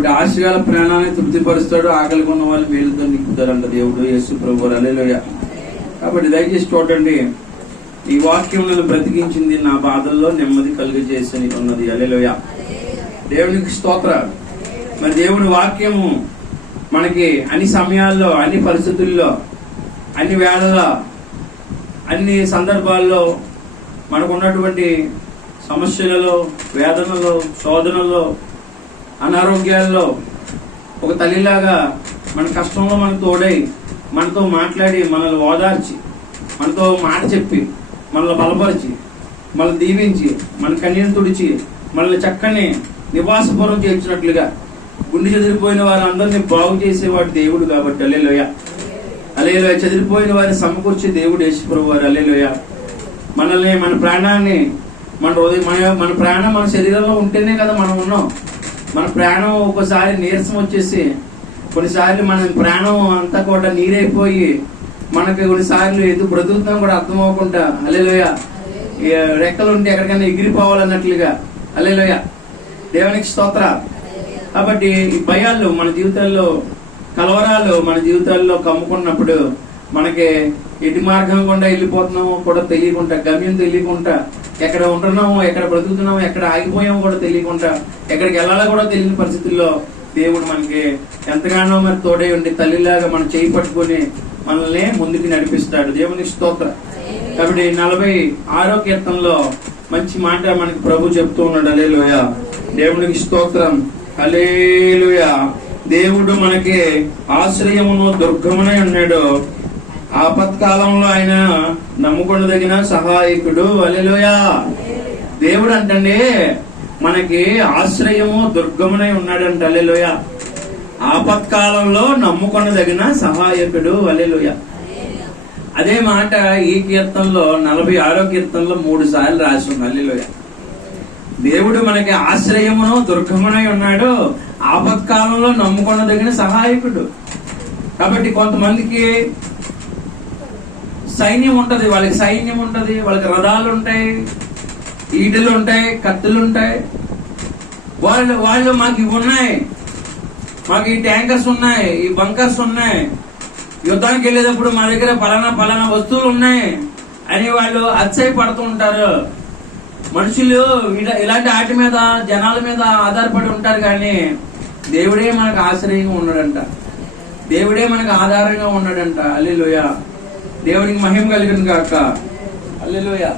కాబట్టి ఆశయాల ప్రాణాన్ని తృప్తిపరుస్తాడు, ఆకలి కొన్న వాళ్ళు మేలుతో నింపుతారంట దేవుడు యేసు ప్రభువు. హల్లెలూయా. కాబట్టి దయచేసి చూడండి, ఈ వాక్యం నన్ను బ్రతికించింది, నా బాధల్లో నెమ్మది కలుగజేసి ఉన్నది. హల్లెలూయా. దేవునికి స్తోత్రాలు. మరి దేవుని వాక్యము మనకి అన్ని సమయాల్లో, అన్ని పరిస్థితుల్లో, అన్ని వేళల్లో, అన్ని సందర్భాల్లో మనకు ఉన్నటువంటి సమస్యలలో, వేదనలో, శోధనలో, అనారోగ్యాల్లో ఒక తల్లిలాగా మన కష్టంలో మనకు తోడై, మనతో మాట్లాడి, మనల్ని ఓదార్చి, మనతో మాట చెప్పి, మనల్ని బలపరిచి, మనల్ని దీవించి, మన కన్నీరు తుడిచి, మనల్ని చక్కని నివాసపురం చేర్చినట్లుగా గుండె చెదిరిపోయిన వారందరినీ బాగు చేసేవాడు దేవుడు. కాబట్టి హల్లెలూయా. హల్లెలూయా. చెదిరిపోయిన వారిని సమకూర్చే దేవుడు యేసు ప్రభువు వారు. హల్లెలూయా. మనల్ని, మన ప్రాణాన్ని, మన హృదయం, మన ప్రాణం మన శరీరంలో ఉంటేనే కదా మనం ఉన్నాం. మన ప్రాణం ఒక్కోసారి నీరసం వచ్చేసి, కొన్నిసార్లు మన ప్రాణం అంతా కూడా నీరైపోయి, మనకి కొన్నిసార్లు ఎందుకు బ్రతుకుతాం కూడా అర్థం అవ్వకుండా, హల్లెలూయా, రెక్కలు ఉంటే ఎక్కడికైనా ఎగిరిపోవాలన్నట్లుగా. హల్లెలూయా. దేవునికి స్తోత్ర. కాబట్టి ఈ భయాలు మన జీవితాల్లో, కలవరాలు మన జీవితాల్లో కమ్ముకున్నప్పుడు మనకి ఎటు మార్గం గుండా వెళ్ళిపోతున్నామో కూడా తెలియకుండా, గమ్యం తెలియకుండా, ఎక్కడ ఉంటున్నామో, ఎక్కడ బ్రతుకుతున్నామో, ఎక్కడ ఆగిపోయామో కూడా తెలియకుండా, ఎక్కడికి వెళ్ళాలో కూడా తెలియని పరిస్థితుల్లో దేవుడు మనకి ఎంతగానో మరి తోడై ఉండి తల్లిలాగా మనం చేయి పట్టుకుని మనల్ని ముందుకు నడిపిస్తాడు. దేవునికి స్తోత్రం. కాబట్టి 46వ కీర్తనలో మంచి మాట మనకి ప్రభు చెప్తూ ఉన్నాడు. హల్లెలూయా. దేవునికి స్తోత్రం. హల్లెలూయా. దేవుడు మనకి ఆశ్రయమును దుర్గమునై ఉన్నాడు, ఆపత్కాలంలో ఆయన నమ్ముకొనదగిన సహాయకుడు. హల్లెలూయా. దేవుడు అంటండి మనకి ఆశ్రయము దుర్గమునై ఉన్నాడంట. హల్లెలూయా. ఆపత్కాలంలో నమ్ముకొనదగిన సహాయకుడు. హల్లెలూయా. అదే మాట ఈ కీర్తనలో 46వ కీర్తనలో 3 సార్లు రాసి ఉంది. హల్లెలూయా. దేవుడు మనకి ఆశ్రయమును దుర్గమునై ఉన్నాడు, ఆపత్కాలంలో నమ్ముకొనదగిన సహాయకుడు. కాబట్టి కొంతమందికి సైన్యం ఉంటది, వాళ్ళకి సైన్యం ఉంటది, వాళ్ళకి రథాలు ఉంటాయి, ఈటలు ఉంటాయి, కత్తులు ఉంటాయి. వాళ్ళు మాకు ఇవి ఉన్నాయి, మాకు ఈ ట్యాంకర్స్ ఉన్నాయి, ఈ బంకర్స్ ఉన్నాయి, యుద్ధానికి వెళ్ళేటప్పుడు మా దగ్గర పలానా వస్తువులు ఉన్నాయి అని వాళ్ళు అతిశయపడుతూ ఉంటారు. మనుషులు ఇలాంటి వాటి మీద, జనాల మీద ఆధారపడి ఉంటారు. కానీ దేవుడే మనకు ఆశ్రయంగా ఉన్నాడంట, దేవుడే మనకు ఆధారంగా ఉన్నాడంట. హల్లెలూయా. దేవునికి మహిమ కలిగిన గాక. హల్లెలూయా.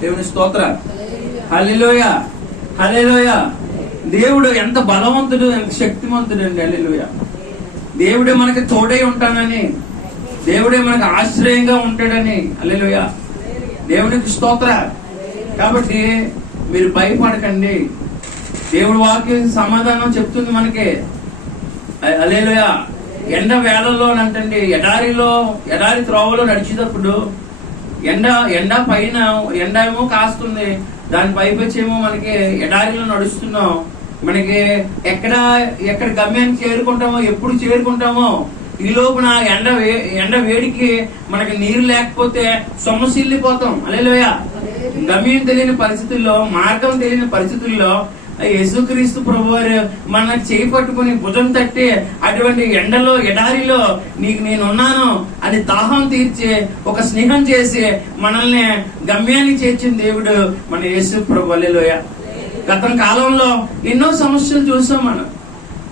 దేవుని స్తోత్ర. హల్లెలూయా. హల్లెలూయా. దేవుడు ఎంత బలవంతుడు, ఎంత శక్తివంతుడు అండి. హల్లెలూయా. దేవుడే మనకి తోడై ఉంటానని, దేవుడే మనకు ఆశ్రయంగా ఉంటాడని. హల్లెలూయా. దేవునికి స్తోత్ర. కాబట్టి మీరు భయపడకండి, దేవుడి వాక్యం సమాధానం చెప్తుంది మనకి. హల్లెలూయా. ఎండ వేళల్లో అంటండి, ఎడారి త్రోవలో నడిచేటప్పుడు ఎండ పైన ఎండ ఏమో కాస్తుంది, దాని పైపేమో మనకి ఎడారిలో నడుస్తున్నాం. మనకి ఎక్కడ గమ్యాన్ని చేరుకుంటామో, ఎప్పుడు చేరుకుంటామో, ఈ లోపున ఎండ వేడికి మనకి నీరు లేకపోతే సొమ్మసిల్లిపోతాం. హల్లెలూయా. గమ్యం తెలియని పరిస్థితుల్లో, మార్గం తెలియని పరిస్థితుల్లో యేసుక్రీస్తు ప్రభువారు మన చేయి పట్టుకుని భుజం తట్టి, అటువంటి ఎండలో, ఎడారిలో నీకు నేనున్నాను అని దాహం తీర్చి, ఒక స్నేహం చేసి మనల్ని గమ్యాన్ని చేర్చిన దేవుడు మన యేసు ప్రభు. హల్లెలూయా. గత కాలంలో ఎన్నో సమస్యలు చూసాం మనం.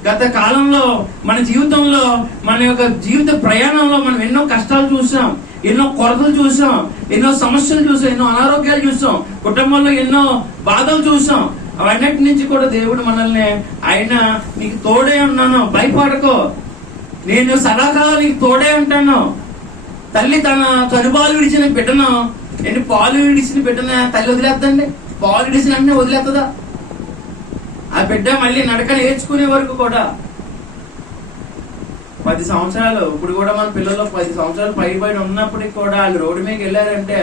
గత కాలంలో మన జీవితంలో, మన యొక్క జీవిత ప్రయాణంలో మనం ఎన్నో కష్టాలు చూసాం, ఎన్నో కొరతలు చూసాం, ఎన్నో సమస్యలు చూసాం, ఎన్నో అనారోగ్యాలు చూసాం, కుటుంబంలో ఎన్నో బాధలు చూసాం. అవన్నిటి నుంచి కూడా దేవుడు మనల్ని, ఆయన నీకు తోడే ఉన్నాను, భయపడకో, నేను సదాకాలం నీకు తోడే ఉంటాను. తల్లి తన చనుబాలు విడిచిన బిడ్డను, పాలు విడిచిన బిడ్డను తల్లి వదిలేద్దండి? పాలు విడిచిన అన్నీ వదిలేస్తుందా? ఆ బిడ్డ మళ్ళీ నడక నేర్చుకునే వరకు కూడా 10 సంవత్సరాలు, ఇప్పుడు కూడా మన పిల్లలు 10 సంవత్సరాలు పైబడి ఉన్నప్పటికి కూడా వాళ్ళు రోడ్డు మీదకి వెళ్ళారంటే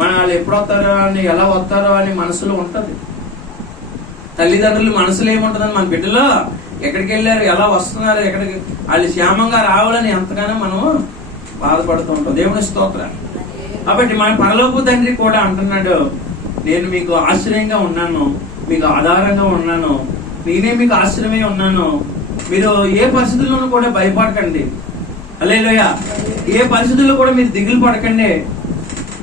వాళ్ళు ఎప్పుడు వస్తారో అని, ఎలా వస్తారో అని మనసులో ఉంటది. తల్లిదండ్రులు మనసులో ఏముంటదని, మన బిడ్డలో ఎక్కడికి వెళ్ళారు, ఎలా వస్తున్నారు, ఎక్కడికి వాళ్ళు క్షేమంగా రావాలని ఎంతగానో మనం బాధపడుతూ ఉంటాం. దేవుని స్తోత్రం. కాబట్టి మన పరలోక తండ్రి కూడా అంటున్నాడు, నేను మీకు ఆశ్రయంగా ఉన్నాను, మీకు ఆధారంగా ఉన్నాను, నేనే మీకు ఆశ్రయమే ఉన్నాను. మీరు ఏ పరిస్థితుల్లోనూ కూడా భయపడకండి. హల్లెలూయా. ఏ పరిస్థితుల్లో కూడా మీరు దిగులు పడకండి.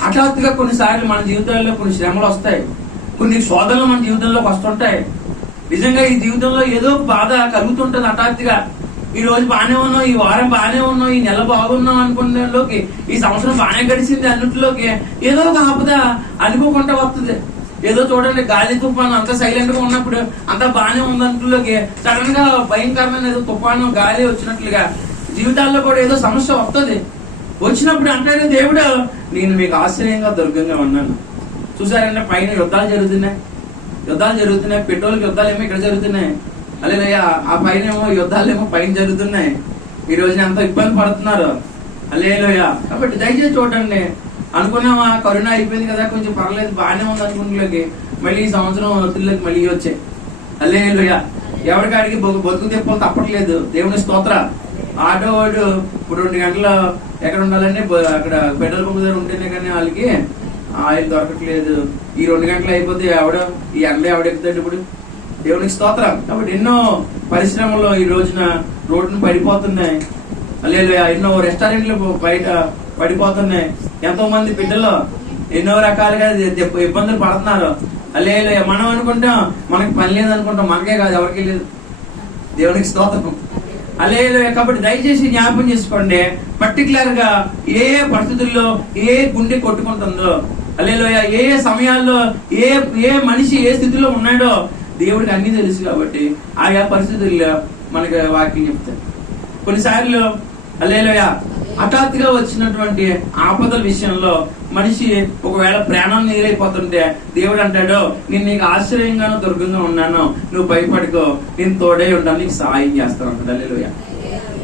హఠాత్తుగా కొన్నిసార్లు మన జీవితాల్లో కొన్ని శ్రమలు వస్తాయి, కొన్ని శోధనలు మన జీవితంలోకి వస్తుంటాయి. నిజంగా ఈ జీవితంలో ఏదో బాధ కలుగుతుంటది. హఠాత్తుగా ఈ రోజు బాగానే ఉన్నాం, ఈ వారం బాగానే ఉన్నాం, ఈ నెల బాగున్నాం అనుకునేలోకి, ఈ సంవత్సరం బాగానే గడిచింది అన్నింటిలోకి ఏదో ఒక ఆపద అనుకోకుండా వస్తుంది. ఏదో చూడండి, గాలి తుఫాను అంతా సైలెంట్ గా ఉన్నప్పుడు అంతా బాగానే ఉందంటులోకి సడన్ గా భయంకరమైన ఏదో తుఫాను గాలి వచ్చినట్లుగా జీవితాల్లో కూడా ఏదో సమస్య వస్తుంది. వచ్చినప్పుడు అంటాడు దేవుడు, నేను మీకు ఆశ్రయంగా దుర్గంగా ఉన్నాను. చూసారంటే పైన యుద్ధాలు జరుగుతున్నాయి, పెట్రోల్కి యుద్ధాలు ఏమో ఇక్కడ జరుగుతున్నాయి. హల్లెలూయా. ఆ పైన ఏమో యుద్ధాలు ఏమో పైన జరుగుతున్నాయి. ఈ రోజున ఎంత ఇబ్బంది పడుతున్నారు. హల్లెలూయా. కాబట్టి దయచేసి చూడండి, అనుకున్నామా కరోనా అయిపోయింది కదా, కొంచెం పర్లేదు బాగానే ఉంది అనుకున్నలోకి మళ్ళీ ఈ సంవత్సరం ఒత్తిళ్ళకి మళ్ళీ వచ్చాయి. హల్లెలూయా. ఎవరికాడికి బతుకు తెప్పలు తప్పట్లేదు. దేవుని స్తోత్ర. ఆటో వాడు ఇప్పుడు 2 గంటలు ఎక్కడ ఉండాలంటే అక్కడ పెట్రోల్ పంప్ దగ్గర ఉంటేనే కానీ వాళ్ళకి ఆయిల్ దొరకట్లేదు. ఈ 2 గంటలు అయిపోతే ఈ ఎండలో ఎవడెక్కుతాడు ఇప్పుడు? దేవునికి స్తోత్రం. కాబట్టి ఎన్నో పరిశ్రమల్లో ఈ రోజున రోడ్డును పడిపోతున్నాయి. హల్లెలూయా. ఎన్నో రెస్టారెంట్లు బయట పడిపోతున్నాయి. ఎంతో మంది బిడ్డలు ఎన్నో రకాలుగా ఇబ్బందులు పడుతున్నారు. హల్లెలూయా. మనం అనుకుంటాం మనకి పని లేదనుకుంటాం, మనకే కాదు ఎవరికి లేదు. దేవునికి స్తోత్రం. హల్లెలూయా. కాబట్టి దయచేసి జ్ఞాపకం చేసుకోండి, పర్టికులర్ గా ఏ పరిస్థితుల్లో ఏ గుండె కొట్టుకుంటుందో, హల్లెలూయా, ఏ సమయాల్లో ఏ మనిషి ఏ స్థితిలో ఉన్నాడో దేవుడికి అన్ని తెలుసు. కాబట్టి ఆయా పరిస్థితుల్లో మనకి వాక్యం చెప్తాడు. కొన్నిసార్లు హల్లెలూయా హఠాత్తుగా వచ్చినటువంటి ఆపదల విషయంలో మనిషి ఒకవేళ ప్రాణాన్ని ఎదురైపోతుంటే దేవుడు అంటాడు, నేను నీకు ఆశ్రయంగానూ దుర్గంగా ఉన్నాను, నువ్వు భయపడుకో, నేను తోడే ఉంటాను, నీకు సహాయం చేస్తాను అంటాడు. హల్లెలూయా.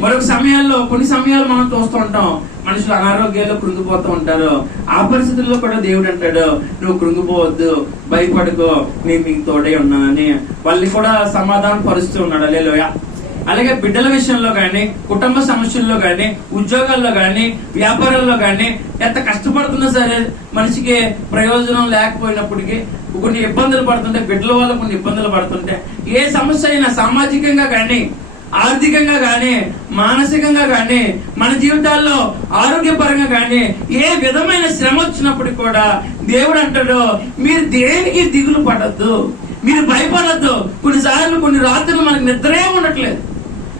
మరొక సమయాల్లో కొన్ని సమయాలు మనం చూస్తూ ఉంటాం, మనుషులు అనారోగ్యాల్లో కృంగిపోతూ ఉంటారు. ఆ పరిస్థితుల్లో కూడా దేవుడు అంటాడు, నువ్వు కృంగిపోవద్దు, భయపడుకో, నేను నీకు తోడే ఉన్నానని వాళ్ళని కూడా సమాధానం పరుస్తూ ఉన్నాడు. హల్లెలూయా. అలాగే బిడ్డల విషయంలో గాని, కుటుంబ సమస్యల్లో గాని, ఉద్యోగాల్లో గాని, వ్యాపారాల్లో గాని ఎంత కష్టపడుతున్నా సరే మనిషికి ప్రయోజనం లేకపోయినప్పటికీ కొన్ని ఇబ్బందులు పడుతుంటే, బిడ్డల వల్ల కొన్ని ఇబ్బందులు పడుతుంటే, ఏ సమస్య అయినా సామాజికంగా గాని, ఆర్థికంగా గాని, మానసికంగా గాని, మన జీవితాల్లో ఆరోగ్యపరంగా గాని ఏ విధమైన శ్రమ వచ్చినప్పటికి కూడా దేవుడు అంటాడు, మీరు దేనికి దిగులు పడద్దు, మీరు భయపడద్దు. కొన్నిసార్లు కొన్ని రాత్రులు మనకు నిద్రే ఉండట్లేదు.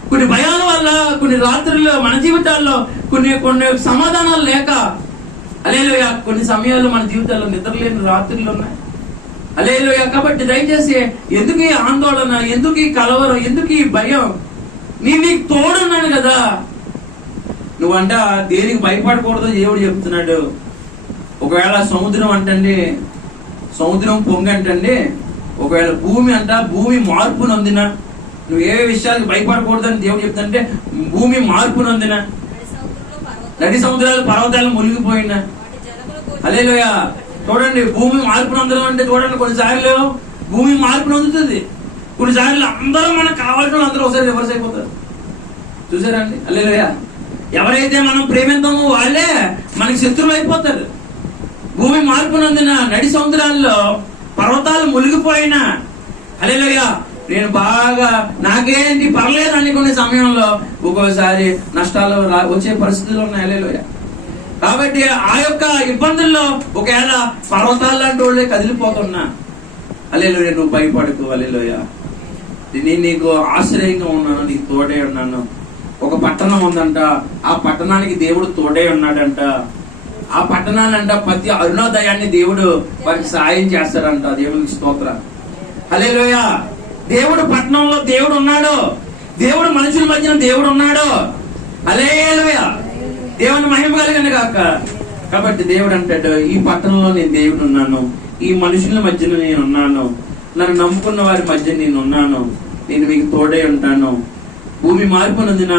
కొన్ని భయాల వల్ల కొన్ని రాత్రుల్లో మన జీవితాల్లో కొన్ని సమాధానాలు లేక, హల్లెలూయా, కొన్ని సమయాల్లో మన జీవితాల్లో నిద్రలేని రాత్రులు ఉన్నాయి. హల్లెలూయా. కాబట్టి దయచేసి ఎందుకు ఈ ఆందోళన, ఎందుకు ఈ కలవరం, ఎందుకు ఈ భయం? నేను నీకు తోడున్నాను కదా. నువ్వంట దేనికి భయపడకూడదు దేవుడు చెప్తున్నాడు. ఒకవేళ సముద్రం అంటండి, సముద్రం పొంగంటండి, ఒకవేళ భూమి మార్పు నొందిన, నువ్వు ఏ విషయాలకు భయపడకూడదని దేవుడు చెప్తుంటే, భూమి మార్పు నొందిన, నడి సముద్రాలు పర్వతాలు మునిగిపోయినా, హల్లెలూయా. చూడండి, భూమి మార్పు నొందడం అంటే చూడండి, కొన్నిసార్లు భూమి మార్పు నొందుతుంది, కొన్నిసార్లు అందరూ మనకు కావాల్సిన అందరూ ఒకసారి రివర్స్ అయిపోతారు. చూసారండి? హల్లెలూయా. ఎవరైతే మనం ప్రేమిద్దామో వాళ్ళే మనకి శత్రువులు అయిపోతారు. భూమి మార్పు నందిన, నడి సముద్రాల్లో పర్వతాలు మునిగిపోయినా, హల్లెలూయా, నేను బాగా నాకేంటి పర్లేదు అనుకునే సమయంలో ఒక్కోసారి నష్టాలు వచ్చే పరిస్థితులు ఉన్నాయి. హల్లెలూయా. కాబట్టి ఆ యొక్క ఇబ్బందుల్లో ఒకవేళ పర్వతాలు లాంటి వాళ్ళే కదిలిపోతున్నా, హల్లెలూయా, నువ్వు భయపడకు. హల్లెలూయా. నేను నీకు ఆశ్రయంగా ఉన్నాను, నీకు తోడే ఉన్నాను. ఒక పట్టణం ఉందంట, ఆ పట్టణానికి దేవుడు తోడే ఉన్నాడంట. ఆ పట్టణానంట ప్రతి అరుణోదయాన్ని దేవుడు వారికి సహాయం చేస్తాడంట. దేవునికి స్తోత్రం. హల్లెలూయా. దేవుడు పట్టణంలో దేవుడు ఉన్నాడు, దేవుడు మనుషుల మధ్యన దేవుడు ఉన్నాడు. హల్లెలూయా. దేవుని మహిమ కలిగిన గాక. కాబట్టి దేవుడు అంటాడు, ఈ పట్టణంలో నేను దేవుడు ఉన్నాను, ఈ మనుషుల మధ్యన నేను ఉన్నాను, నన్ను నమ్ముకున్న వారి మధ్య నేను ఉన్నాను, నేను మీకు తోడే ఉంటాను. భూమి మార్పు నందిన,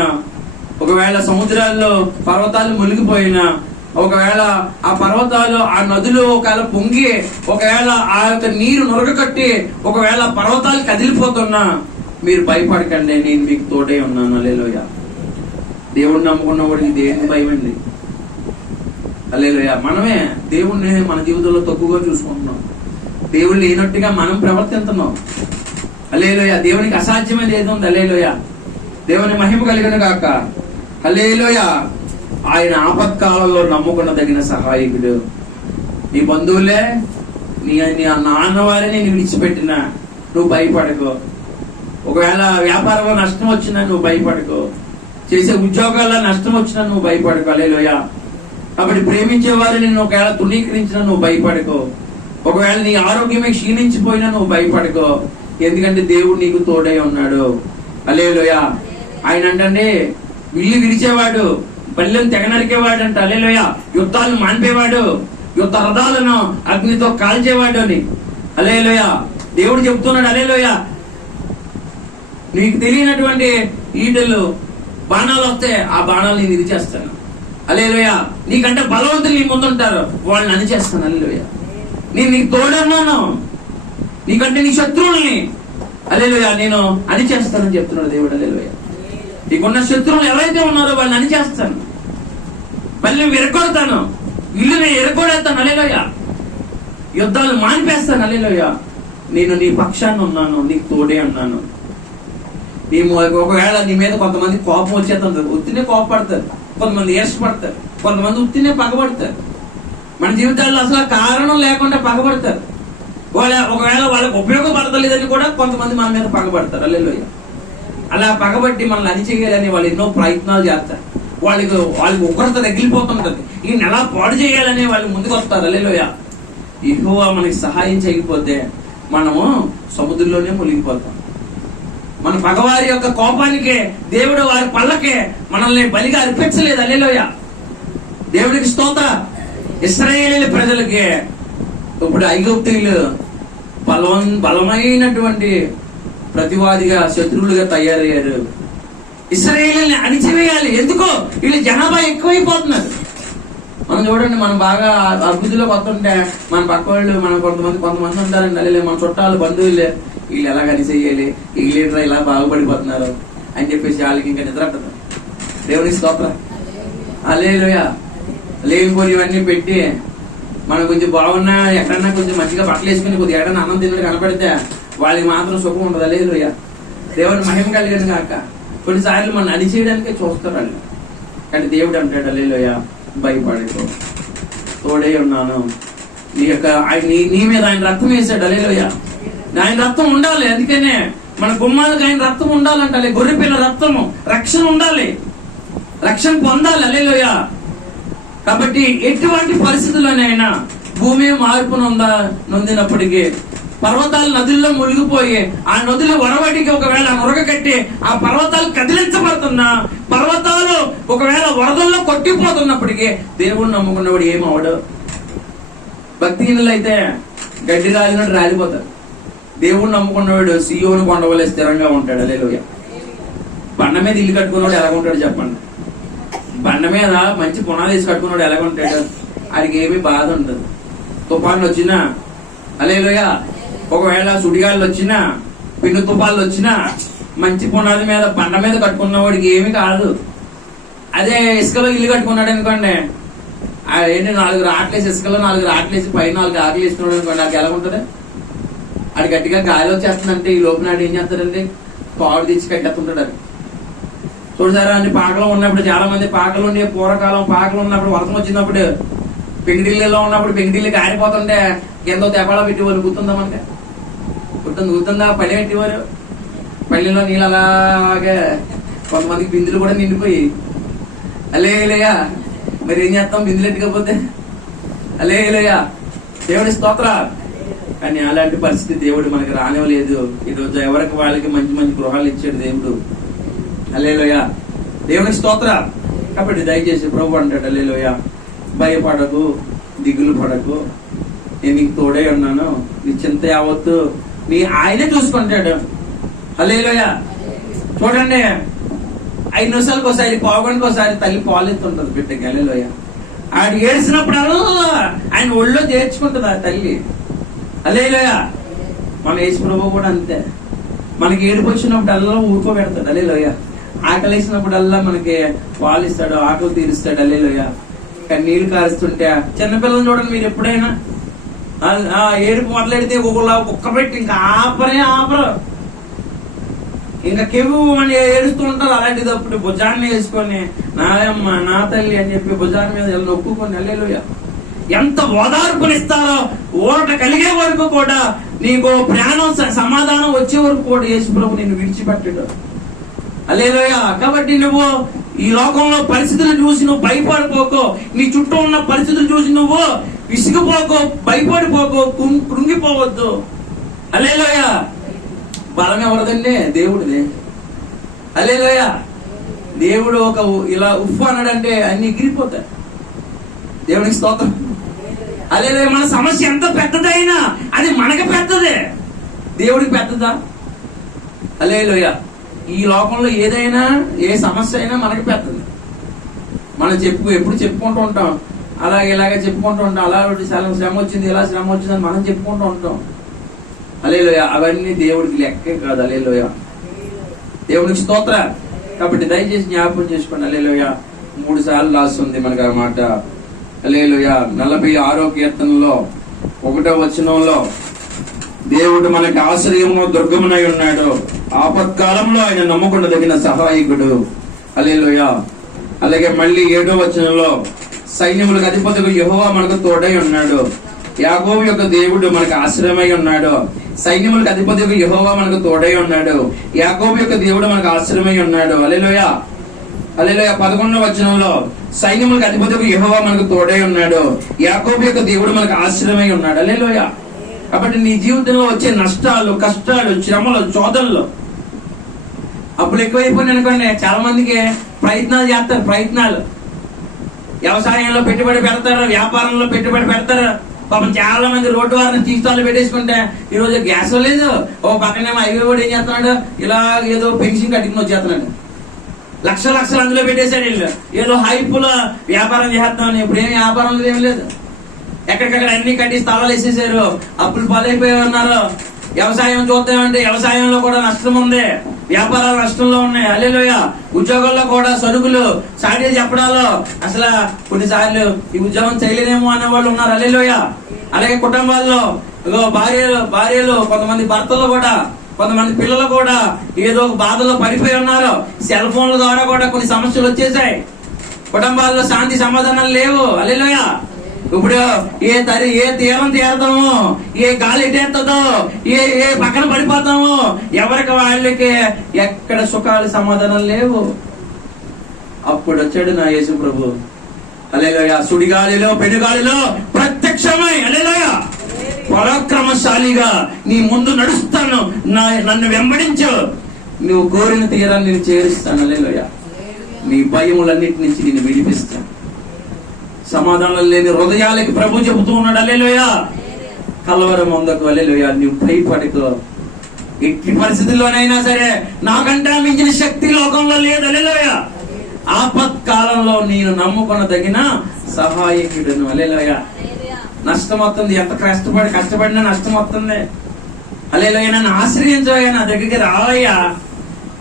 ఒకవేళ సముద్రాల్లో పర్వతాలు మునిగిపోయినా, ఒకవేళ ఆ పర్వతాలు ఆ నదులు ఒకవేళ పొంగి, ఒకవేళ ఆ యొక్క నీరు నొరగ కట్టి ఒకవేళ పర్వతాలు కదిలిపోతున్నా, మీరు భయపడకండి, నేను మీకు తోడే ఉన్నాను. హల్లెలూయా. దేవుడిని నమ్ముకున్న వాడికి దేనికి భయం అండి? హల్లెలూయా. మనమే దేవుణ్ణి మన జీవితంలో తక్కువగా చూసుకుంటున్నాం. దేవుడు లేనట్టుగా మనం ప్రవర్తిస్తున్నాం. హల్లెలూయా. దేవునికి అసాధ్యమైనది ఏది ఉంది? హల్లెలూయా. దేవుని మహిమ కలిగిన గాక. హల్లెలూయా. ఆయన ఆపత్కాలంలో నమ్ముకున్నదగిన సహాయకుడు. నీ బంధువులే, నీ నాన్న వారిని నేను విడిచిపెట్టినా నువ్వు భయపడకు. ఒకవేళ వ్యాపారంలో నష్టం వచ్చినా నువ్వు భయపడకు. చేసే ఉద్యోగాల్లో నష్టం వచ్చినా నువ్వు భయపడకు. హల్లెలూయా. కాబట్టి ప్రేమించే వారిని నేను ఒకవేళ తుణీకరించినా నువ్వు భయపడకు. ఒకవేళ నీ ఆరోగ్యమే క్షీణించిపోయినా నువ్వు భయపడకు. ఎందుకంటే దేవుడు నీకు తోడై ఉన్నాడు. హల్లెలూయా. ఆయన అంటే ఇల్లు విడిచేవాడు, పల్లెను తెగ నరికేవాడు అంట. హల్లెలూయా. యుద్ధాలు మాన్పేవాడు, యుద్ధ రథాలను అగ్నితో కాల్చేవాడు అని. హల్లెలూయా. దేవుడు చెప్తున్నాడు. హల్లెలూయా. నీకు తెలియనటువంటి ఈటలు బాణాలు వస్తే ఆ బాణాలు నేను ఇది చేస్తాను. హల్లెలూయా. నీకంటే బలవంతులు నీ ముందుంటారు, వాళ్ళని అణిచేస్తాను. హల్లెలూయా. నేను నీకు తోడన్నాను, నీకంటే నీ శత్రువుల్ని హల్లెలూయా నేను అణిచేస్తానని చెప్తున్నాడు దేవుడు. హల్లెలూయా. నీకున్న శత్రువులు ఎవరైతే ఉన్నారో వాళ్ళని అణిచేస్తాను, మళ్ళీ విరగొడతాను, ఇల్లుని ఎరగొడేస్తాను. హల్లెలూయా. యుద్ధాలు మానిపేస్తాను. హల్లెలూయా. నేను నీ పక్షాన్ని ఉన్నాను, నీకు తోడే ఉన్నాను. నీ ఒకవేళ నీ మీద కొంతమంది కోపం వచ్చేస్తుంది, ఉత్తినే కోపపడతారు, కొంతమంది ఈర్షపడతారు, కొంతమంది ఉత్తినే పగబడతారు. మన జీవితాల్లో అసలు కారణం లేకుండా పగబడతారు. ఒకవేళ వాళ్ళకి ఉపయోగపడతలేదని కూడా కొంతమంది మన మీద పగబడతారు. హల్లెలూయా. అలా పగబట్టి మనల్ని అణిచేయాలని వాళ్ళు ఎన్నో ప్రయత్నాలు చేస్తారు. వాళ్ళకి ఉగ్రత తగిలిపోతుంటది. ఈ నెల పాడు చేయాలని వాళ్ళు ముందుకు వస్తారు. హల్లెలూయా. యెహోవా మనకి సహాయం చేయకపోతే మనము సముద్రంలోనే మునిగిపోతాం. మన పగవారి యొక్క కోపానికే దేవుడు వారి పళ్ళకే మనల్ని బలిగా అర్పించలేదు. హల్లెలూయా. దేవుడికి స్తోత్ర. ఇశ్రాయేలు ప్రజలకి ఇప్పుడు ఐగుప్తీయులు బలమైనటువంటి ప్రతివాదిగా, శత్రువులుగా తయారయ్యారు. ఇశ్రాయేలుని అణిచివేయాలి. ఎందుకో వీళ్ళు జనాభా ఎక్కువైపోతున్నారు. మనం చూడండి, మనం బాగా అభివృద్ధిలోకి వస్తుంటే మన పక్క వాళ్ళు, మన కొంతమంది ఉంటారండి. అల్లే మన చుట్టాలు, బంధువులే, వీళ్ళు ఎలా అణిచేయాలి, ఈ లీడర్ ఇలా బాగుపడిపోతున్నారు అని చెప్పేసి వాళ్ళకి ఇంకా నిద్ర అంటారు. దేవునికి స్తోత్రం. హల్లెలూయా. లేనిపోయి ఇవన్నీ పెట్టి మనం కొంచెం బాగున్నా, ఎక్కడన్నా కొంచెం మంచిగా బట్టలు వేసుకుని కొద్దిగా ఎక్కడన్నా అన్నం తిన్నట్టు కనపడితే వాళ్ళకి మాత్రం సుఖం ఉండదు. హల్లెలూయా. దేవుని మహిమ కలిగిన కాక కొన్నిసార్లు మనం అణిచేయడానికే చూస్తారు వాళ్ళు. కానీ దేవుడు అంటాడు, హల్లెలూయా, భయపడకు, తోడే ఉన్నాను. నీ మీద ఆయన రక్తం వేసాడు. హల్లెలూయా. ఆయన రక్తం ఉండాలి. అందుకనే మన గుమ్మాలకు ఆయన రక్తం ఉండాలంటే, గొర్రె పిల్ల రక్తము, రక్షణ ఉండాలి, రక్షణ పొందాలి. హల్లెలూయా. కాబట్టి ఎటువంటి పరిస్థితుల్లోనైనా భూమి మార్పు నొందినప్పటికీ, పర్వతాలు నదుల్లో మునిగిపోయి ఆ నదుల వరవడికి ఒకవేళ నురగ కట్టి ఆ పర్వతాలు కదిలించబడుతున్నా, పర్వతాలు ఒకవేళ వరదల్లో కొట్టిపోతున్నప్పటికీ దేవుడు నమ్ముకున్నవాడు ఏమవడు. భక్తిహీనులు అయితే గడ్డి రాలినట్టు రాలిపోతారు. దేవుడు నమ్ముకున్నవాడు సీయోను కొండవలే స్థిరంగా ఉంటాడు. హల్లెలూయా. బండ మీద ఇల్లు కట్టుకున్నవాడు ఎలా ఉంటాడు చెప్పండి? బండ మీద మంచి పునాది వేసి కట్టుకున్నాడు ఎలా ఉంటాడు? ఆయనకి ఏమీ బాధ ఉండదు. తుఫాన్లు వచ్చినా, హల్లెలూయా, ఒకవేళ సుడిగాళ్ళు వచ్చినా, పిన్ను తుఫాన్లు వచ్చినా, మంచి పునాది మీద బండ మీద కట్టుకున్న వాడికి ఏమి కాదు. అదే ఇసుకలో ఇల్లు కట్టుకున్నాడు అనుకోండి, ఏంటి 4 రాట్లేసి, ఇసుకలో 4 రాట్లేసి పై 4 ఆకులు వేసుకున్నాడు అనుకోండి, నాకు ఎలా ఉంటుంది? అది గట్టిగా గాలి వచ్చేస్తుందంటే ఈ లోపల నాడు ఏం చేస్తాడండి? పాడు తెచ్చి కట్టేస్తుంటాడు. అది చూడసారా అండి, పాకలో ఉన్నప్పుడు చాలా మంది పాకలు ఉండి, పూర్వకాలం పాకలు ఉన్నప్పుడు వర్షం వచ్చినప్పుడు పెంగిడిల్లలో ఉన్నప్పుడు పెంగిడిల్లు కారిపోతుంటే ఎంతో తెపాల పెట్టేవారు. గుర్తుందా మనకి? గుర్తుందా? పళ్ళి పెట్టేవారు. పళ్ళిలో నీళ్ళు అలాగే కొంతమందికి బిందులు కూడా నిండిపోయి. హల్లెలూయా. మరి ఏం చేస్తాం బిందులు ఎట్టుకపోతే? హల్లెలూయా. దేవుడి స్తోత్ర. కానీ అలాంటి పరిస్థితి దేవుడు మనకి రానివ్వలేదు. ఈరోజు ఎవరికి వాళ్ళకి మంచి మంచి గృహాలు ఇచ్చాడు దేవుడు. హల్లెలూయా. దేవునికి స్తోత్ర. కాబట్టి దయచేసి ప్రభు అంటాడు, హల్లెలూయా, భయపడకు, దిగులు పడకు, నేను నీకు తోడే ఉన్నాను, నీ చింత యావత్తు ఆయనే చూసుకుంటాడు. హల్లెలూయా. చూడండి, 5 నిమిషాలకు ఒకసారి, పావుగంటకు ఒకసారి తల్లి పాలు ఎత్తుంటది బిడ్డకి. హల్లెలూయా. ఆడు ఏడ్చినప్పుడల్లా ఆయన ఒళ్ళో చేర్చుకుంటుంది ఆ తల్లి. హల్లెలూయా. మన యేసు ప్రభు కూడా అంతే. మనకి ఏడుపు వచ్చినప్పుడల్లా ఊరుకోబెడతాడు. హల్లెలూయా. ఆకలి వేసినప్పుడల్లా మనకి పాలు ఇస్తాడు, ఆకలి తీరుస్తాడు. హల్లెలూయా. కానీ నీళ్లు కారుస్తుంటే, చిన్నపిల్లలు చూడండి మీరు ఎప్పుడైనా ఏడుపు మొదలెడితే కుక్క పెట్టి ఇంకా ఆపరు. ఇంకా కెవ్వు అని ఏడుస్తూ ఉంటారు. అలాంటిదప్పుడు భుజాన్ని వేసుకొని నాయమ్మ నా తల్లి అని చెప్పి భుజాన్ని మీద నొక్కుకొని హల్లెలూయా ఎంత ఓదార్పునిస్తారో, ఊరట కలిగే వరకు కూడా, నీకు ప్రాణం సమాధానం వచ్చే వరకు కూడా యేసు ప్రభు నిన్ను విడిచిపెట్టడు. హల్లెలూయా. కాబట్టి నువ్వు ఈ లోకంలో పరిస్థితులు చూసి నువ్వు భయపడిపోకో, నీ చుట్టూ ఉన్న పరిస్థితులు చూసి నువ్వు విసిగిపోకో, భయపడిపోకో, కృంగిపోవద్దు. హల్లెలూయా. బలం ఎవరిదండి? దేవుడిదే. హల్లెలూయా. దేవుడు ఒక ఇలా ఉఫ్ అన్నాడంటే అన్ని ఎగిరిపోతాయి. దేవునికి స్తోత్రం. హల్లెలూయా. మన సమస్య ఎంత పెద్దదైనా అది మనకి పెద్దదే, దేవుడికి పెద్దదా? హల్లెలూయా. ఈ లోకంలో ఏదైనా ఏ సమస్య అయినా మనకి పెద్దది. మనం ఎప్పుడు చెప్పుకుంటూ ఉంటాం, ఇలాగే చెప్పుకుంటూ ఉంటాం. అలా శ్రమ వచ్చింది, ఇలా శ్రమ వచ్చింది అని మనం చెప్పుకుంటూ ఉంటాం. హల్లెలూయా. అవన్నీ దేవుడికి లెక్కే కాదు. హల్లెలూయా. దేవునికి స్తోత్ర. కాబట్టి దయచేసి జ్ఞాపకం చేసుకోండి. హల్లెలూయా. 3 సార్లు రాస్తుంది మనకు ఆ మాట. హల్లెలూయా. 46వ కీర్తనలో 1వ వచనంలో దేవుడు మనకి ఆశ్రయము దుర్గమునై ఉన్నాడు, ఆపత్కాలంలో ఆయన నమ్ముకునదగిన సహాయకుడు. హల్లెలూయా. అలాగే మళ్ళీ 7వ వచనంలో సైన్యములకు అధిపతిగా యెహోవా మనకు తోడై ఉన్నాడు, యాకోబు యొక్క దేవుడు మనకు ఆశ్రయమై ఉన్నాడు. సైన్యములకు అధిపతిగా యెహోవా మనకు తోడై ఉన్నాడు, యాకోబు యొక్క దేవుడు మనకు ఆశ్రయమై ఉన్నాడు. హల్లెలూయా. హల్లెలూయా. 11వ వచనంలో సైన్యములకు అధిపతిగా యెహోవా మనకు తోడై ఉన్నాడు, యాకోబు యొక్క దేవుడు మనకు ఆశ్రయమై ఉన్నాడు. హల్లెలూయా. కాబట్టి నీ జీవితంలో వచ్చే నష్టాలు, కష్టాలు, శ్రమలు, చోదనలు, అప్పుడు ఎక్కువైపోయింది అనుకోండి. చాలా మందికి ప్రయత్నాలు చేస్తారు. ప్రయత్నాలు వ్యవసాయంలో పెట్టుబడి పెడతారు, వ్యాపారంలో పెట్టుబడి పెడతారు. పాపం చాలా మంది రోడ్డు వారిని తీస్తాలు పెట్టేసుకుంటే ఈ రోజు గ్యాస్ లేదు, ఓ పక్కనేమో హైవే కూడా ఏం చేస్తున్నాడు, ఇలా ఏదో పెన్షన్ కట్టుకుని వచ్చేస్తున్నాడు. లక్షలు అందులో పెట్టేశాడు. వీళ్ళు ఏదో హైపులో వ్యాపారం చేస్తామని. ఇప్పుడు ఏమి వ్యాపారం ఏం లేదు. ఎక్కడికక్కడ అన్ని కట్టి స్థలాలు వేసేసారు, అప్పులు పాలైపోయి ఉన్నారు. వ్యవసాయం చూద్దామంటే వ్యవసాయంలో కూడా నష్టం ఉంది, వ్యాపారాలు నష్టంలో ఉన్నాయి. హల్లెలూయా. ఉద్యోగాల్లో కూడా సరుకులు సాటి చెప్పడాలో అసలు కొన్నిసార్లు ఈ ఉద్యోగం చేయలేదేమో అనే వాళ్ళు ఉన్నారు. హల్లెలూయా. అలాగే కుటుంబాల్లో భార్యలు కొంతమంది భర్తలు కూడా, కొంతమంది పిల్లలు కూడా ఏదో ఒక బాధలో పడిపోయి ఉన్నారు. సెల్ ఫోన్ల ద్వారా కూడా కొన్ని సమస్యలు వచ్చేసాయి. కుటుంబాల్లో శాంతి సమాధానాలు లేవు. హల్లెలూయా. ఇప్పుడు ఏ తీరం తీరతామో, ఏ గాలి ఎట్టేస్తుందో, ఏ పక్కన పడిపోతామో, ఎవరికి వాళ్ళకి ఎక్కడ సుఖాలు సమాధానం లేవు. అప్పుడు వచ్చాడు నా యేసు ప్రభు. హల్లెలూయా. సుడిగాలిలో పెనుగాలిలో ప్రత్యక్షమై, హల్లెలూయా, పరాక్రమశాలిగా నీ ముందు నడుస్తాను, నన్ను వెంబడించు, నువ్వు కోరిన తీరాన్ని నేను చేరుస్తాను. హల్లెలూయా. నీ భయములన్నిటి నుంచి నేను విడిపిస్తాను. సమాధానం లేని హృదయాలకి ప్రభు చెబుతూ ఉన్నాడు. హల్లెలూయా. కలవరం ఉందకు. హల్లెలూయా. నువ్వు భయపడకు. ఎట్టి పరిస్థితుల్లోనైనా సరే నాకంటే మించిన శక్తి లోకంలో లేదు. హల్లెలూయా. ఆపత్కాలంలో నేను నమ్ముకొనదగిన సహాయకుడును. హల్లెలూయా. నష్టం వస్తుంది, ఎంత కష్టపడినా నష్టం వస్తుంది. హల్లెలూయా. నన్ను ఆశ్రయించవయ్యా, నా దగ్గరికి రావయ్యా.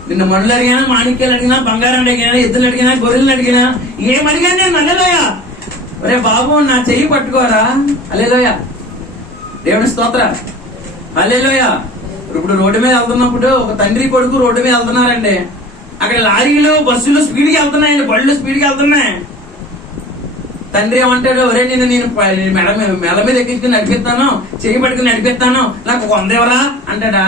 నిన్న మనులు అడిగినా, మాణిక్యాలు అడిగినా, బంగారం అడిగినా, ఎద్దులు అడిగినా, గొర్రెలు అడిగినా, ఏమడిగాను నేను. హల్లెలూయా. ఒరే బాబు, నా చెయ్యి పట్టుకోరా. హల్లెలూయా. దేవుని స్తోత్ర. హల్లెలూయా. ఇప్పుడు రోడ్డు మీద వెళ్తున్నప్పుడు ఒక తండ్రి కొడుకు రోడ్డు మీద వెళ్తున్నారండి. అక్కడ లారీలు, బస్సులు స్పీడ్కి వెళ్తున్నాయండి, బళ్ళు స్పీడ్కి వెళ్తున్నాయి. తండ్రి ఏమంటాడు, ఒరే నేను మెడ మీద ఎక్కించుకుని నడిపిస్తాను, చెయ్యి పట్టుకుని నడిపిస్తాను, నాకు 100 ఎవరా అంటాడా?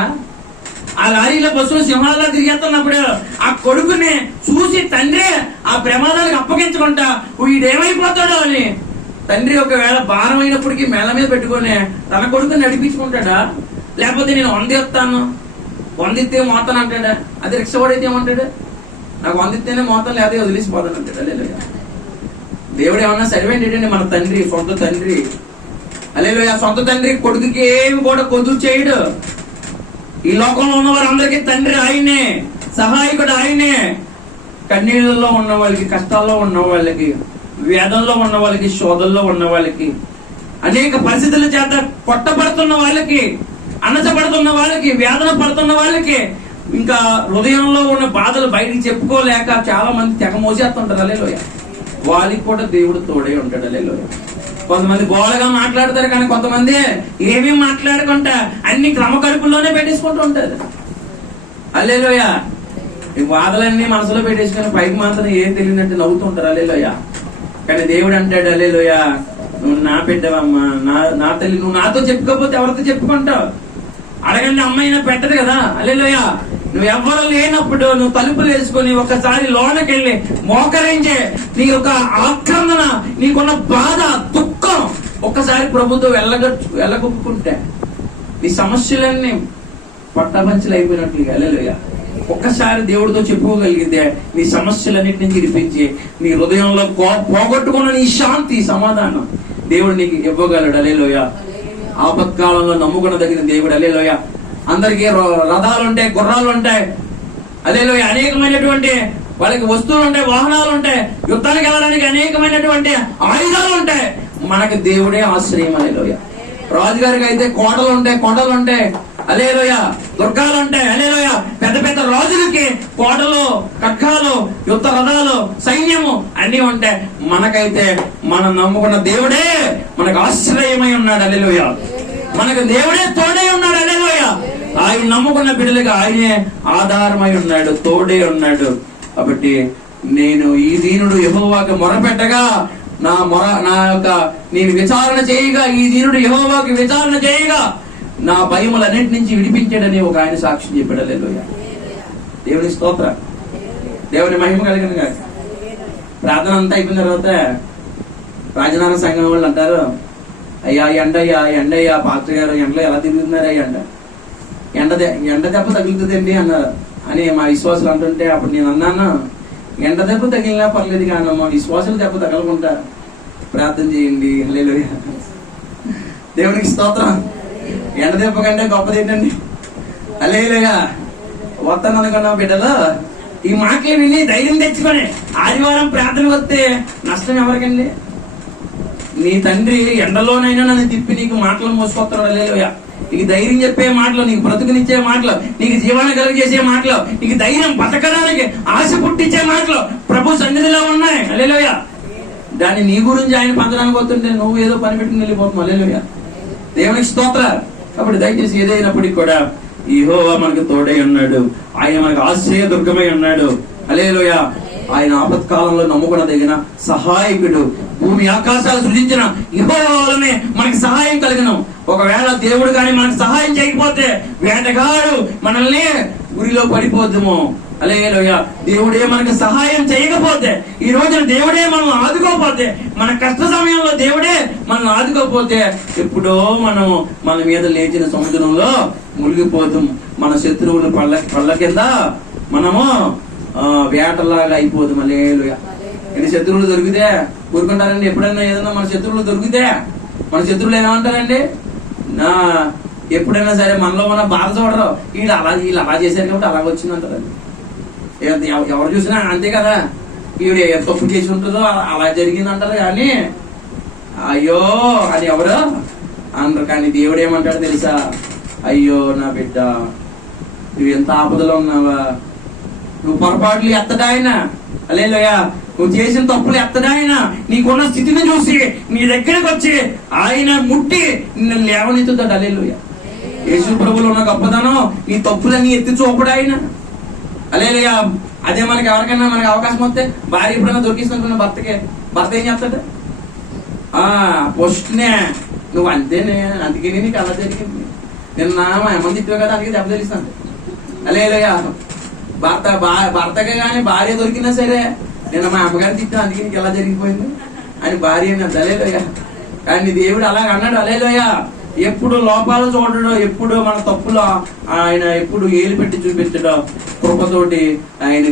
ఆ లారీలో బస్సులు సింహాల్లో తిరిగేస్తున్నప్పుడు ఆ కొడుకుని చూసి తండ్రి ఆ ప్రమాదాలకు అప్పగించుకుంటా వీడేమైపోతాడో అని తండ్రి ఒకవేళ భారం అయినప్పటికీ మేళ మీద పెట్టుకుని తన కొడుకుని నడిపించుకుంటాడా? లేకపోతే నేను 100 ఇస్తాను, 100 ఇస్తే మోతాను అంటాడా? అది రిక్షవాడైతే ఏమంటాడు, నాకు 100 ఇస్తేనే మోతాను, లేదా వదిలేసిపోతాను అంటాడు. హల్లెలూయా. దేవుడు ఏమన్నా సర్వెంట్ ఏంటండి? మన తండ్రి, సొంత తండ్రి. హల్లెలూయా. సొంత తండ్రి కొడుకుకి ఏమి కూడా కొద్దు చేయడు. ఈ లోకంలో ఉన్న వారందరికీ తండ్రి ఆయనే, సహాయకుడు ఆయనే. కన్నీళ్ళలో ఉన్న వాళ్ళకి, కష్టాల్లో ఉన్న వాళ్ళకి, వేదంలో ఉన్న వాళ్ళకి, శోధల్లో ఉన్న వాళ్ళకి, అనేక పరిస్థితుల చేత కొట్టబడుతున్న వాళ్ళకి, అణచబడుతున్న వాళ్ళకి, వేదన పడుతున్న వాళ్ళకి, ఇంకా హృదయంలో ఉన్న బాధలు బయటికి చెప్పుకోలేక చాలా మంది తెగ మోసేస్తుంటారు. హల్లెలూయా. వాళ్ళకి కూడా దేవుడు తోడే ఉంటాడు. హల్లెలూయా. కొంతమంది గోళగా మాట్లాడతారు, కానీ కొంతమంది ఏమీ మాట్లాడకుండా అన్ని క్రమకడుపుల్లోనే పెట్టేసుకుంటూ ఉంటారు. హల్లెలూయ. ఈ బాధలన్నీ మనసులో పెట్టేసుకుని పైకి మాత్రం ఏం తెలియనట్టు నవ్వుతుంటారు. హల్లెలూయ. కానీ దేవుడు అంటాడు, హల్లెలూయ, నువ్వు నా బిడ్డవమ్మా, నా తల్లి, నువ్వు నాతో చెప్పుకోకపోతే ఎవరితో చెప్పుకుంటావు? అడగండి, అమ్మాయినా పెట్టదు కదా. హల్లెలూయ. నువ్వు ఎవ్వరు లేనప్పుడు నువ్వు తలుపులు వేసుకొని ఒక్కసారి లోనకెళ్ళి మోకరించే నీ యొక్క ఆక్రమణ, నీకున్న బాధ, దుఃఖం ఒక్కసారి ప్రభుతో వెళ్ళగొప్పుకుంటే నీ సమస్యలన్నీ పట్టపంచలు అయిపోయినట్లుగా. హల్లెలూయ. ఒక్కసారి దేవుడితో చెప్పుకోగలిగితే నీ సమస్యలన్నిటి నుంచి విడిపించి నీ హృదయంలో పోగొట్టుకున్న నీ శాంతి, సమాధానం దేవుడు నీకు ఇవ్వగలడు. హల్లెలూయ. ఆపత్కాలంలో నమ్ముకునదగిన దేవుడు. హల్లెలూయ. అందరికీ రథాలు ఉంటాయి, గుర్రాలు ఉంటాయి. హల్లెలూయ. అనేకమైనటువంటి వాళ్ళకి వస్తువులు ఉంటాయి, వాహనాలు ఉంటాయి, యుద్ధానికి వెళ్ళడానికి అనేకమైనటువంటి ఆయుధాలు ఉంటాయి. మనకి దేవుడే ఆశ్రయం. హల్లెలూయ. రాజుగారికి అయితే కోటలు ఉంటాయి, కొండలు ఉంటాయి. హల్లెలూయ. దుర్గాలు ఉంటాయి. హల్లెలూయ. పెద్ద పెద్ద రాజులకి కోటలు, ఖడ్గాలు, యుద్ధ రథాలు, సైన్యము అన్ని ఉంటాయి. మనకైతే మనం నమ్ముకున్న దేవుడే మనకు ఆశ్రయమై ఉన్నాడు. హల్లెలూయ. మనకు దేవుడే తోడై ఉన్నాడు. హల్లెలూయ. ఆయన నమ్ముకున్న బిడ్డలుగా ఆయనే ఆధారమై ఉన్నాడు, తోడే ఉన్నాడు. కాబట్టి నేను ఈ దీనుడు యెహోవాకు మొరపెట్టగా నేను విచారణ చేయగా, ఈ దీనుడు యెహోవాకు విచారణ చేయగా నా భయములన్నింటి నుంచి విడిపించాడని ఒక ఆయన సాక్ష్యం చెప్పాడు. హల్లెలూయ. దేవుని స్తోత్రం, దేవుని మహిమ కలిగిన గాక. ప్రార్థన అంతా అయిపోయిన తర్వాత రాజనారాయణ సంఘం వాళ్ళు అంటారు, అయ్యా ఎండయ్యా పాస్టర్ గారు ఎండలో ఎలా తిరుగుతున్నారు అయ్యా ఎండ దెబ్బ తగులుతుందండి అన్నారు అని మా విశ్వాసులు అంటుంటే, అప్పుడు నేను అన్నాను, ఎండ దెబ్బ తగిలినా పర్లేదు కానీ మా విశ్వాసులు దెబ్బ తగలకుండా ప్రార్థన చేయండి. హల్లెలూయ. దేవునికి స్తోత్రం. ఎండ దెబ్బ కంటే గొప్పది ఏంటండి? హల్లెలూయ. వస్తాను అనుకున్నాం బిడ్డలు, ఈ మాటలు విని ధైర్యం తెచ్చుకొని ఆదివారం ప్రార్థనకు వస్తే నష్టం ఎవరికండి? నీ తండ్రి ఎండలోనైనా నన్ను తిప్పి నీకు మాటలు మోసుకొస్తాడు. హల్లెలూయ. నీకు ధైర్యం చెప్పే మాటలు, నీకు బ్రతుకునిచ్చే మాటలు, నీకు జీవన కలిగజేసే మాటలు, నీకు ధైర్యం బతకడానికి ఆశ పుట్టించే మాటలు ప్రభు సన్నిధిలో ఉన్నాయి. హల్లెలూయ. దాన్ని నీ గురించి ఆయన పంచడానికి వస్తుంటే నువ్వు ఏదో పని పెట్టుకుని వెళ్ళిపోతావు. హల్లెలూయ. దేవునికి స్తోత్రాలు. కాబట్టి దయచేసి ఏదైనప్పటికీ కూడా యెహోవా మనకు తోడై ఉన్నాడు, ఆయన మనకు ఆశ్రయ దుర్గమై ఉన్నాడు. హల్లెలూయ. ఆయన ఆపత్కాలంలో నమ్ముకునదగిన సహాయకుడు. భూమి ఆకాశాలు సృజించిన యెహోవా వలనే మనకి సహాయం కలిగిన. ఒకవేళ దేవుడు కానీ మనకు సహాయం చేయకపోతే వేటగాడు మనల్ని గురిలో పడిపోద్దుము. హల్లెలూయ. దేవుడే మనకు సహాయం చేయకపోతే, ఈ రోజున దేవుడే మనల్ని ఆదుకోకపోతే, మన కష్ట సమయంలో దేవుడే మనల్ని ఆదుకోకపోతే ఎప్పుడో మన మీద లేచిన సముద్రంలో మునిగిపోతాం. మన శత్రువులు పళ్ళ కింద మనము వేటలాగా అయిపోతాం. హల్లెలూయ. ఎన్ని శత్రువులు దొరికితే ఊరుకుంటారండి? ఎప్పుడైనా ఏదైనా మన శత్రువులు దొరికితే మన శత్రువులు ఏమంటారండి? ఎప్పుడైనా సరే మనలో మన బాధ చూడరు, వీళ్ళు అలా చేశారు కాబట్టి అలాగ వచ్చిందంటారండి. ఎవరు చూసినా అంతే కదా, ఈవిడ ఏ తప్పు చేసి ఉంటుందో అలా జరిగిందంటారు. కానీ అయ్యో అని ఎవరు అనరు. కానీ దేవుడు ఏమంటాడు తెలుసా? అయ్యో నా బిడ్డ, నువ్వు ఎంత ఆపదలో ఉన్నావా, నువ్వు పొరపాట్లు ఎత్తడాయన. హల్లెలూయ. నువ్వు చేసిన తప్పులు ఎత్తడాయన నీకున్న స్థితిని చూసి నీ దగ్గరకు వచ్చి ఆయన ముట్టి నిన్ను లేవనెత్తుతాడు. హల్లెలూయ. యేసు ప్రభువులో ఉన్న గొప్పదనం నీ తప్పులన్నీ ఎత్తి చూపడాయన. హల్లెలూయ. అదే మనకి ఎవరికైనా మనకి అవకాశం వస్తే భార్య ఎప్పుడైనా దొరికిస్తున్న భర్త ఏం చేస్తాడు? ఫస్ట్నే నువ్వు అంతేనే, అందుకే నీకు అలా జరిగింది, నిన్న మా అమ్మ తిప్పావు కదా అందుకే దెబ్బ తెలుస్తాను. హల్లెలూయ. భర్తగా కానీ భార్య దొరికినా సరే, నిన్న మా అమ్మగారిని తిట్టా అందుకే నీకు ఎలా జరిగిపోయింది అని భార్య అన్నది. హల్లెలూయ. కానీ దేవుడు అలాగ అన్నాడు. హల్లెలూయ. ఎప్పుడు లోపాలు చూడడం, ఎప్పుడు మన తప్పులు ఆయన ఎప్పుడు ఏలు పెట్టి చూపించడం, కృపతోటి ఆయన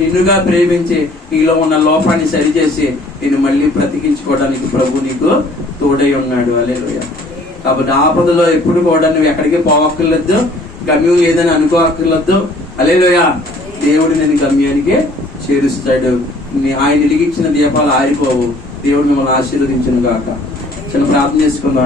నిన్నుగా ప్రేమించి నీలో ఉన్న లోపాన్ని సరిచేసి నేను మళ్ళీ బ్రతికించుకోవడానికి ప్రభు నీకు తోడై ఉన్నాడు. హల్లెలూయ. కాబట్టి ఆపదలో ఎప్పుడు కూడా నువ్వు ఎక్కడికి పోవక్కర్లేదు, గమ్యం ఏదని అనుకోవక్కర్లేదు. హల్లెలూయ. దేవుడు నేను గమ్యానికి చేరుస్తాడు. ఆయన వెలిగించిన దీపాలు ఆరిపోవు. దేవుడు మిమ్మల్ని ఆశీర్వదించును గాక. చిన్న ప్రార్థన చేసుకుందాం.